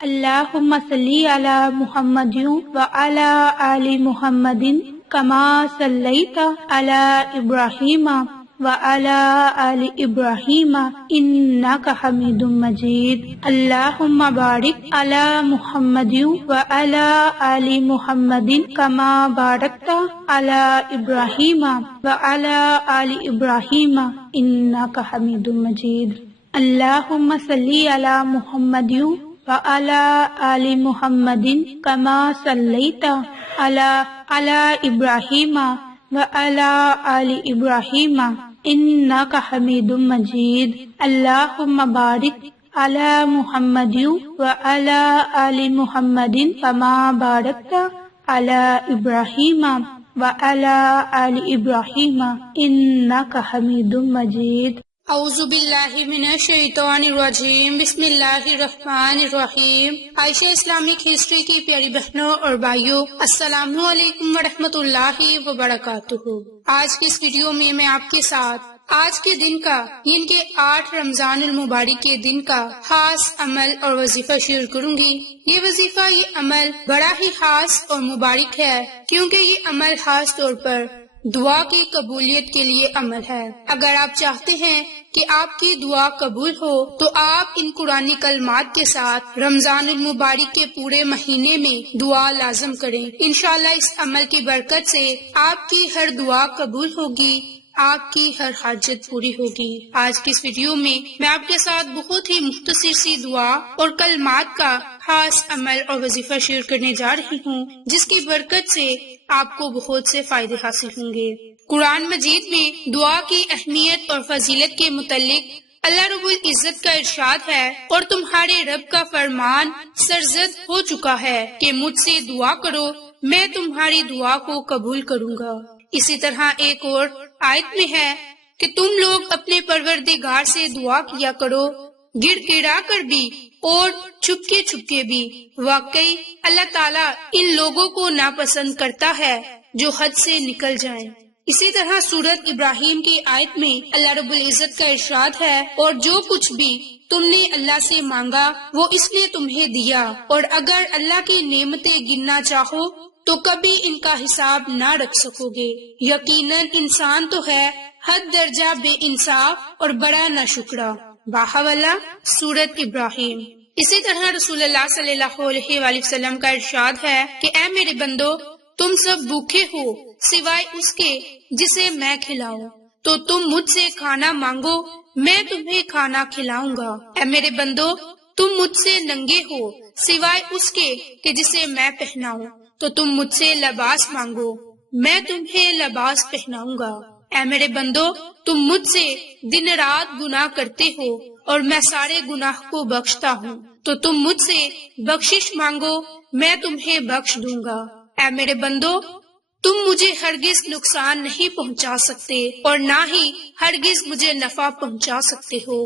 اللہم صلی علی محمد وعلی آل محمد کما صلیت علی ابراہیم وعلی آل ابراہیم انک حمید مجید۔ اللہم بارک علی محمد وعلی آل محمد کما بارکت علی ابراہیم وعلی آل ابراہیم انک حمید مجید۔ اللہم صلی علی محمد وعلی آل محمد کما صلیت علی ابراہیم وعلی آل ابراہیم انک حمید مجید۔ اللہم بارک علی محمد وعلی آل محمد کما بارکت علی ابراہیم وعلی آل ابراہیم انک حمید مجید۔ اعوذ باللہ من الشیطان الرجیم، بسم اللہ الرحمن الرحیم۔ عائشہ اسلامک ہسٹری کی پیاری بہنوں اور بھائیوں، السلام علیکم ورحمۃ اللہ وبرکاتہ۔ آج کے اس ویڈیو میں آپ کے ساتھ آج کے دن کا یعنی کہ 8 رمضان المبارک کے دن کا خاص عمل اور وظیفہ شیئر کروں گی۔ یہ وظیفہ، یہ عمل بڑا ہی خاص اور مبارک ہے، کیونکہ یہ عمل خاص طور پر دعا کی قبولیت کے لیے عمل ہے۔ اگر آپ چاہتے ہیں کہ آپ کی دعا قبول ہو تو آپ ان قرآنی کلمات کے ساتھ رمضان المبارک کے پورے مہینے میں دعا لازم کریں۔ انشاءاللہ اس عمل کی برکت سے آپ کی ہر دعا قبول ہوگی، آپ کی ہر حاجت پوری ہوگی۔ آج کی اس ویڈیو میں آپ کے ساتھ بہت ہی مختصر سی دعا اور کلمات کا خاص عمل اور وظیفہ شیئر کرنے جا رہی ہوں، جس کی برکت سے آپ کو بہت سے فائدے حاصل ہوں گے۔ قرآن مجید میں دعا کی اہمیت اور فضیلت کے متعلق اللہ رب العزت کا ارشاد ہے، اور تمہارے رب کا فرمان سرزد ہو چکا ہے کہ مجھ سے دعا کرو، میں تمہاری دعا کو قبول کروں گا۔ اسی طرح ایک اور آیت میں ہے کہ تم لوگ اپنے پروردگار سے دعا کیا کرو، گڑ گڑا کر بھی اور چھپکے چھپکے بھی۔ واقعی اللہ تعالیٰ ان لوگوں کو ناپسند کرتا ہے جو حد سے نکل جائیں۔ اسی طرح سورۃ ابراہیم کی آیت میں اللہ رب العزت کا ارشاد ہے، اور جو کچھ بھی تم نے اللہ سے مانگا وہ اس نے تمہیں دیا، اور اگر اللہ کی نعمتیں گننا چاہو تو کبھی ان کا حساب نہ رکھ سکو گے۔ یقیناً انسان تو ہے حد درجہ بے انصاف اور بڑا ناشکرا۔ باحولہ سورۃ ابراہیم۔ اسی طرح رسول اللہ صلی اللہ علیہ وآلہ وسلم کا ارشاد ہے کہ اے میرے بندو، تم سب بھوکے ہو سوائے اس کے جسے میں کھلاؤں، تو تم مجھ سے کھانا مانگو، میں تمہیں کھانا کھلاؤں گا۔ اے میرے بندو، تم مجھ سے ننگے ہو سوائے اس کے کہ جسے میں پہناؤں، تو تم مجھ سے لباس مانگو، میں تمہیں لباس پہناؤں گا۔ اے میرے بندو، تم مجھ سے دن رات گناہ کرتے ہو اور میں سارے گناہ کو بخشتا ہوں، تو تم مجھ سے بخشش مانگو، میں تمہیں بخش دوں گا۔ اے میرے بندو، تم مجھے ہرگز نقصان نہیں پہنچا سکتے اور نہ ہی ہرگز مجھے نفع پہنچا سکتے ہو۔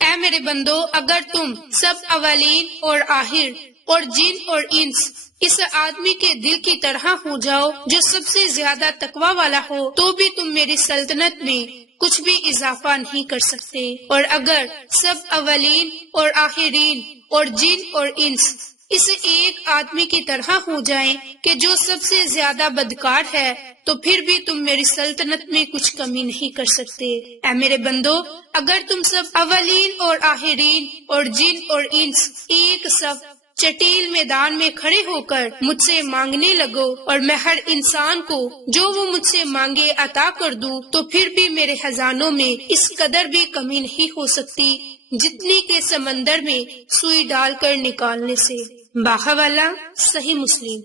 اے میرے بندو، اگر تم سب اولین اور آخر اور جن اور انس اس آدمی کے دل کی طرح ہو جاؤ جو سب سے زیادہ تقوی والا ہو، تو بھی تم میری سلطنت میں کچھ بھی اضافہ نہیں کر سکتے، اور اگر سب اولین اور آخرین اور جن اور انس اس ایک آدمی کی طرح ہو جائیں کہ جو سب سے زیادہ بدکار ہے، تو پھر بھی تم میری سلطنت میں کچھ کمی نہیں کر سکتے۔ اے میرے بندو، اگر تم سب اولین اور آخرین اور جن اور انس ایک صف چٹیل میدان میں کھڑے ہو کر مجھ سے مانگنے لگو اور میں ہر انسان کو جو وہ مجھ سے مانگے عطا کر دوں، تو پھر بھی میرے خزانوں میں اس قدر بھی کمی نہیں ہو سکتی جتنی کہ سمندر میں سوئی ڈال کر نکالنے سے۔ باحولہ صحیح مسلم۔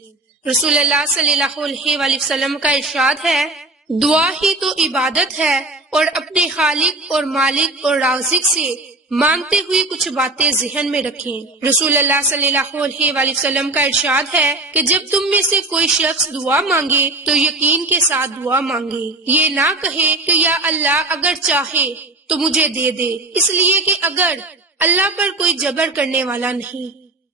رسول اللہ صلی اللہ علیہ وآلہ وسلم کا ارشاد ہے، دعا ہی تو عبادت ہے، اور اپنے خالق اور مالک اور رازق سے مانگتے ہوئے کچھ باتیں ذہن میں رکھیں۔ رسول اللہ صلی اللہ علیہ وآلہ وسلم کا ارشاد ہے کہ جب تم میں سے کوئی شخص دعا مانگے تو یقین کے ساتھ دعا مانگے، یہ نہ کہے کہ یا اللہ اگر چاہے تو مجھے دے دے، اس لیے کہ اگر اللہ پر کوئی جبر کرنے والا نہیں۔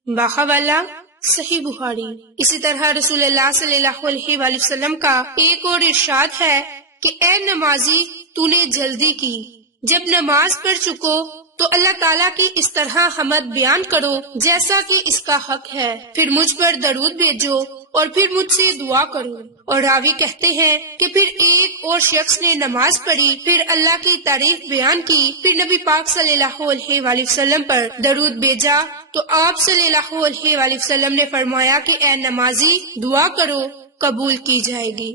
باحولہ صحیح بخاری۔ اسی طرح رسول اللہ صلی اللہ علیہ وآلہ وسلم کا ایک اور ارشاد ہے کہ اے نمازی، تو نے جلدی کی، جب نماز پڑھ چکو تو اللہ تعالیٰ کی اس طرح حمد بیان کرو جیسا کہ اس کا حق ہے، پھر مجھ پر درود بھیجو اور پھر مجھ سے دعا کرو۔ اور راوی کہتے ہیں کہ پھر ایک اور شخص نے نماز پڑھی، پھر اللہ کی تعریف بیان کی، پھر نبی پاک صلی اللہ علیہ وآلہ وسلم پر درود بھیجا تو آپ صلی اللہ علیہ وآلہ وسلم نے فرمایا کہ اے نمازی دعا کرو، قبول کی جائے گی۔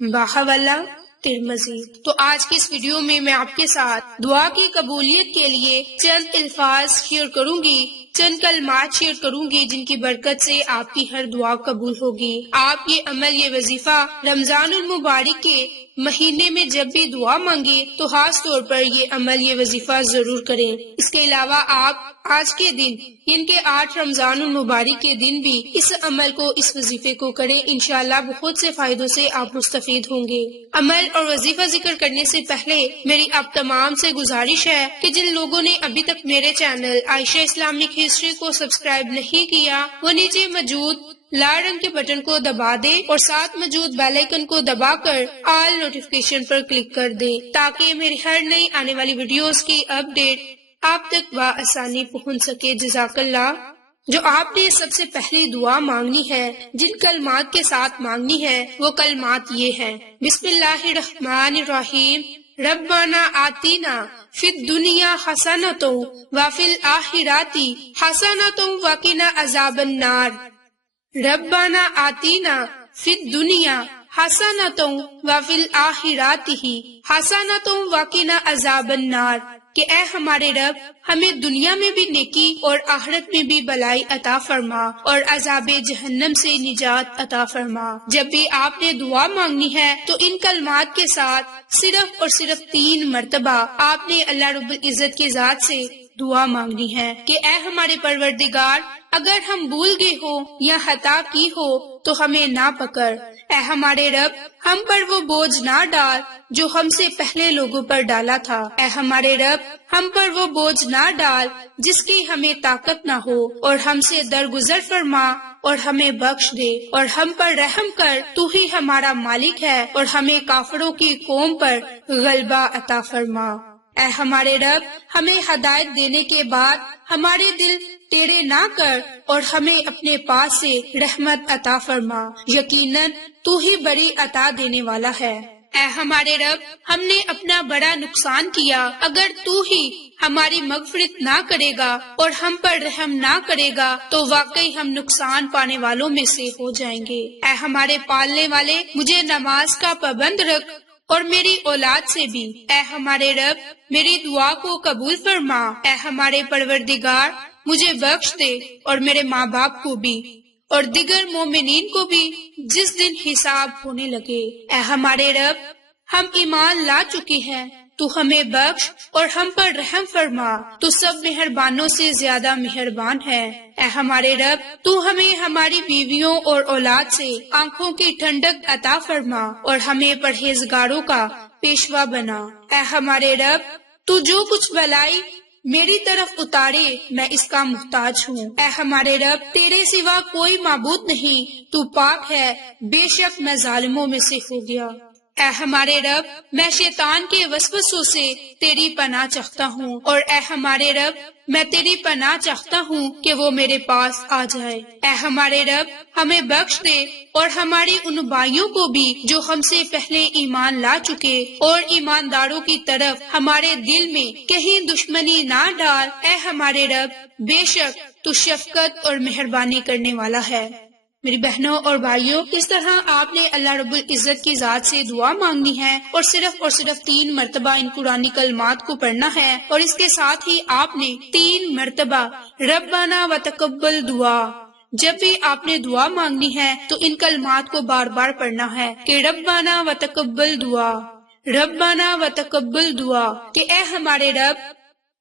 باحوالہ ترمذی۔ تو آج کی اس ویڈیو میں آپ کے ساتھ دعا کی قبولیت کے لیے چند الفاظ شیئر کروں گی، چند کلمات شیئر کروں گی جن کی برکت سے آپ کی ہر دعا قبول ہوگی۔ آپ یہ عمل، یہ وظیفہ رمضان المبارک کے مہینے میں جب بھی دعا مانگے تو خاص طور پر یہ عمل، یہ وظیفہ ضرور کریں۔ اس کے علاوہ آپ آج کے دن ان کے 8 رمضان المبارک کے دن بھی اس عمل کو، اس وظیفے کو کریں، انشاءاللہ بہت سے فائدوں سے آپ مستفید ہوں گے۔ عمل اور وظیفہ ذکر کرنے سے پہلے میری آپ تمام سے گزارش ہے کہ جن لوگوں نے ابھی تک میرے چینل عائشہ اسلامک ہسٹری کو سبسکرائب نہیں کیا وہ نیچے موجود لال رنگ کے بٹن کو دبا دیں اور ساتھ موجود بیل آئیکن کو دبا کر آل نوٹیفیکیشن پر کلک کر دیں تاکہ میری ہر نئی آنے والی ویڈیوز کی اپڈیٹ آپ تک بآسانی پہنچ سکے۔ جزاک اللہ۔ جو آپ نے سب سے پہلی دعا مانگنی ہے، جن کلمات کے ساتھ مانگنی ہے، وہ کلمات یہ ہیں: بسم اللہ الرحمن الرحیم، ربنا آتینا فی الدنیا حسنۃ وفی الآخرۃ حسنۃ وقنا عذاب النار۔ ربنا آتینا فی الدنیا حسنۃ وفی الآخرۃ حسنۃ وقنا عذاب النار، کہ اے ہمارے رب ہمیں دنیا میں بھی نیکی اور آخرت میں بھی بھلائی عطا فرما اور عذاب جہنم سے نجات عطا فرما۔ جب بھی آپ نے دعا مانگنی ہے تو ان کلمات کے ساتھ صرف اور صرف 3 مرتبہ آپ نے اللہ رب العزت کی ذات سے دعا مانگنی ہے کہ اے ہمارے پروردگار، اگر ہم بھول گئے ہو یا خطا کی ہو تو ہمیں نہ پکڑ۔ اے ہمارے رب ہم پر وہ بوجھ نہ ڈال جو ہم سے پہلے لوگوں پر ڈالا تھا۔ اے ہمارے رب ہم پر وہ بوجھ نہ ڈال جس کی ہمیں طاقت نہ ہو، اور ہم سے درگزر فرما اور ہمیں بخش دے، اور ہم پر رحم کر، تو ہی ہمارا مالک ہے، اور ہمیں کافروں کی قوم پر غلبہ عطا فرما۔ اے ہمارے رب ہمیں ہدایت دینے کے بعد ہمارے دل ٹیڑے نہ کر اور ہمیں اپنے پاس سے رحمت عطا فرما، یقیناً تو ہی بڑی عطا دینے والا ہے۔ اے ہمارے رب ہم نے اپنا بڑا نقصان کیا، اگر تو ہی ہماری مغفرت نہ کرے گا اور ہم پر رحم نہ کرے گا تو واقعی ہم نقصان پانے والوں میں سے ہو جائیں گے۔ اے ہمارے پالنے والے مجھے نماز کا پابند رکھ اور میری اولاد سے بھی۔ اے ہمارے رب میری دعا کو قبول فرما۔ اے ہمارے پروردگار مجھے بخش دے اور میرے ماں باپ کو بھی اور دیگر مومنین کو بھی جس دن حساب ہونے لگے۔ اے ہمارے رب ہم ایمان لا چکے ہیں، تو ہمیں بخش اور ہم پر رحم فرما، تو سب مہربانوں سے زیادہ مہربان ہے۔ اے ہمارے رب تو ہمیں ہماری بیویوں اور اولاد سے آنکھوں کی ٹھنڈک عطا فرما اور ہمیں پرہیزگاروں کا پیشوا بنا۔ اے ہمارے رب تو جو کچھ بلائی میری طرف اتارے میں اس کا محتاج ہوں۔ اے ہمارے رب تیرے سوا کوئی معبود نہیں، تو پاک ہے، بے شک میں ظالموں میں سے ہو گیا۔ اے ہمارے رب میں شیطان کے وسوسوں سے تیری پناہ چاہتا ہوں، اور اے ہمارے رب میں تیری پناہ چاہتا ہوں کہ وہ میرے پاس آ جائے۔ اے ہمارے رب ہمیں بخش دے اور ہماری ان بھائیوں کو بھی جو ہم سے پہلے ایمان لا چکے، اور ایمانداروں کی طرف ہمارے دل میں کہیں دشمنی نہ ڈال۔ اے ہمارے رب بے شک تو شفقت اور مہربانی کرنے والا ہے۔ میری بہنوں اور بھائیوں، اس طرح آپ نے اللہ رب العزت کی ذات سے دعا مانگنی ہے اور صرف 3 مرتبہ ان قرآنی کلمات کو پڑھنا ہے، اور اس کے ساتھ ہی آپ نے 3 مرتبہ ربنا وتقبل دعا۔ جب بھی آپ نے دعا مانگنی ہے تو ان کلمات کو بار بار پڑھنا ہے کہ ربنا وتقبل دعا، ربنا وتقبل دعا، کہ اے ہمارے رب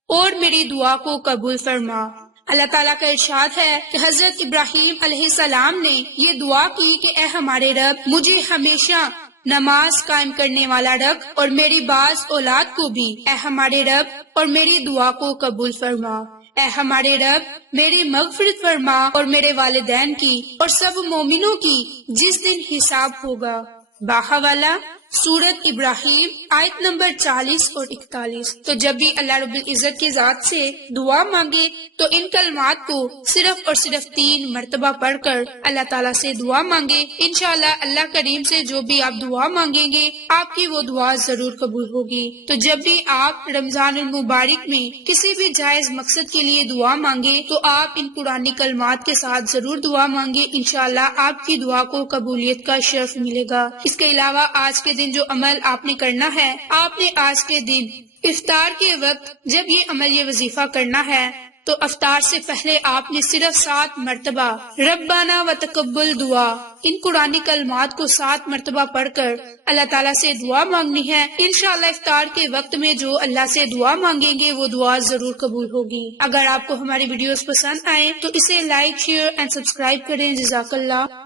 اور میری دعا کو قبول فرما۔ اللہ تعالیٰ کا ارشاد ہے کہ حضرت ابراہیم علیہ السلام نے یہ دعا کی کہ اے ہمارے رب مجھے ہمیشہ نماز قائم کرنے والا رکھ اور میری بعض اولاد کو بھی۔ اے ہمارے رب اور میری دعا کو قبول فرما۔ اے ہمارے رب میری مغفرت فرما اور میرے والدین کی اور سب مومنوں کی جس دن حساب ہوگا۔ باحوالہ سورت ابراہیم آیت نمبر 40 اور 41۔ تو جب بھی اللہ رب العزت کی ذات سے دعا مانگے تو ان کلمات کو صرف اور صرف 3 مرتبہ پڑھ کر اللہ تعالیٰ سے دعا مانگے۔ انشاءاللہ اللہ کریم سے جو بھی آپ دعا مانگیں گے آپ کی وہ دعا ضرور قبول ہوگی۔ تو جب بھی آپ رمضان المبارک میں کسی بھی جائز مقصد کے لیے دعا مانگے تو آپ ان قرآنی کلمات کے ساتھ ضرور دعا مانگے، انشاءاللہ آپ کی دعا کو قبولیت کا شرف ملے گا۔ اس کے علاوہ آج کے دن جو عمل آپ نے کرنا ہے، آپ نے آج کے دن افطار کے وقت جب یہ عمل یہ وظیفہ کرنا ہے تو افطار سے پہلے آپ نے صرف 7 مرتبہ ربنا و تقبل دعا ان قرآنی کلمات کو 7 مرتبہ پڑھ کر اللہ تعالیٰ سے دعا مانگنی ہے۔ انشاءاللہ افطار کے وقت میں جو اللہ سے دعا مانگیں گے وہ دعا ضرور قبول ہوگی۔ اگر آپ کو ہماری ویڈیوز پسند آئیں تو اسے لائک، شیئر اینڈ سبسکرائب کریں۔ جزاک اللہ۔